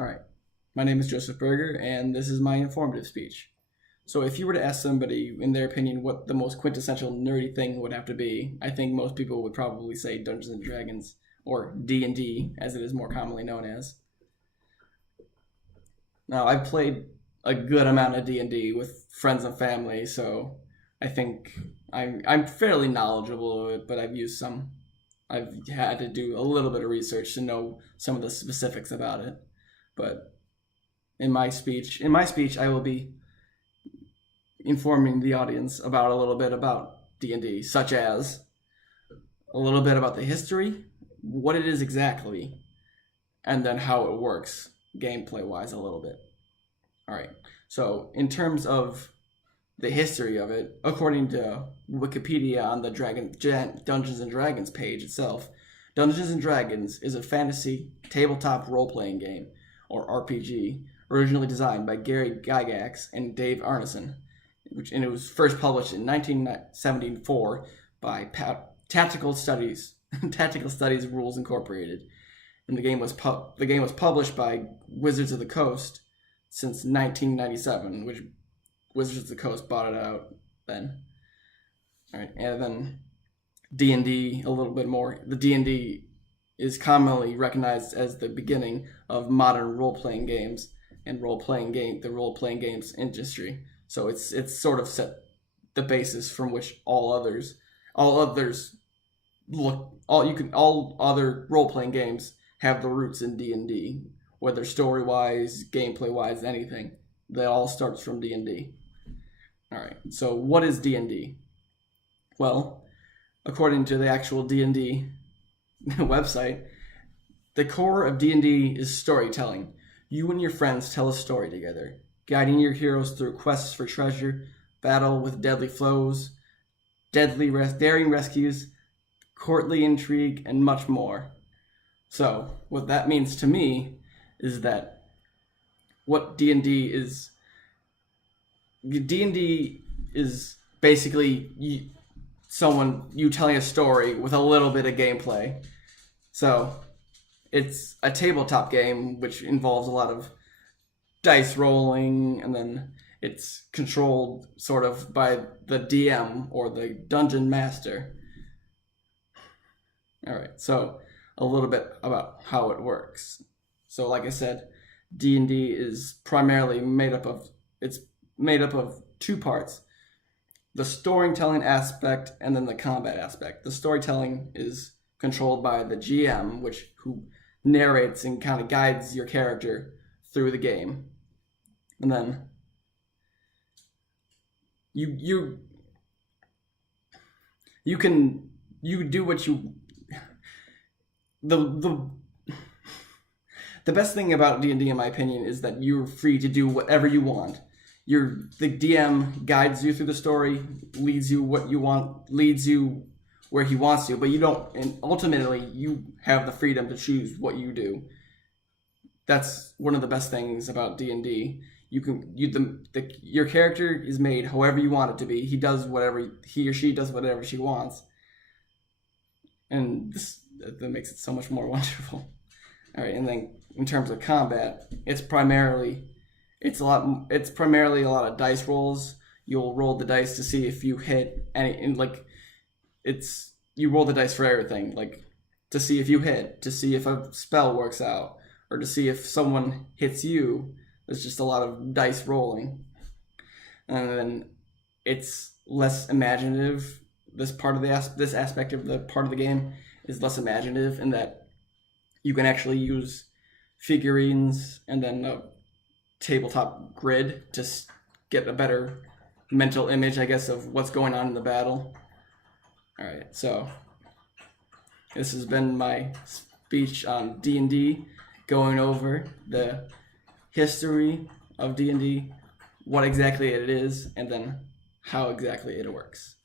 All right. My name is Joseph Berger, and this is my informative speech. So, if you were to ask somebody, in their opinion, what the most quintessential nerdy thing would have to be, I think most people would probably say Dungeons and Dragons, or D&D, as it is more commonly known as. Now, I've played a good amount of D&D with friends and family, so I think I'm fairly knowledgeable of it, but I've had to do a little bit of research to know some of the specifics about it. But in my speech, I will be informing the audience about a little bit about D&D, such as a little bit about the history, what it is exactly, and then how it works gameplay-wise a little bit. All right. So, in terms of the history of it, according to Wikipedia on the Dungeons and Dragons page itself, Dungeons and Dragons is a fantasy tabletop role-playing game, or RPG, originally designed by Gary Gygax and Dave Arneson, and it was first published in 1974 by Tactical Studies Rules Incorporated, and the game was published by Wizards of the Coast since 1997, which Wizards of the Coast bought it out then. All right, and then D&D a little bit more. The D&D is commonly recognized as the beginning of modern role-playing games and the role-playing games industry. So it's sort of set the basis from which all other role-playing games have the roots in D&D, whether story-wise, gameplay-wise, anything. That all starts from D&D. All right. So what is D&D? Well, according to the actual D&D website, the core of D&D is storytelling. You and your friends tell a story together, guiding your heroes through quests for treasure, battle with deadly foes, daring rescues, courtly intrigue, and much more. So, what that means to me is that what D&D is basically you telling a story with a little bit of gameplay. So, it's a tabletop game which involves a lot of dice rolling, and then it's controlled sort of by the DM or the dungeon master. All right, so a little bit about how it works. So, like I said, D&D is primarily made up of two parts: the storytelling aspect and then the combat aspect. The storytelling is controlled by the GM, who narrates and kind of guides your character through the game, and then you do what you the best thing about D&D, in my opinion, is that you're free to do whatever you want. The DM guides you through the story, leads you what you want, leads you where he wants to, but you don't. And ultimately, you have the freedom to choose what you do. That's one of the best things about D&D. Your character is made however you want it to be. He or she does whatever she wants, and that makes it so much more wonderful. All right, and then in terms of combat, it's primarily a lot of dice rolls. You'll roll the dice to see if you hit you roll the dice for everything, like to see if you hit, to see if a spell works out, or to see if someone hits you. There's just a lot of dice rolling, and then it's less imaginative. This aspect of the part of the game is less imaginative in that you can actually use figurines and then a tabletop grid to get a better mental image, I guess, of what's going on in the battle. All right, so this has been my speech on D&D, going over the history of D&D, what exactly it is, and then how exactly it works.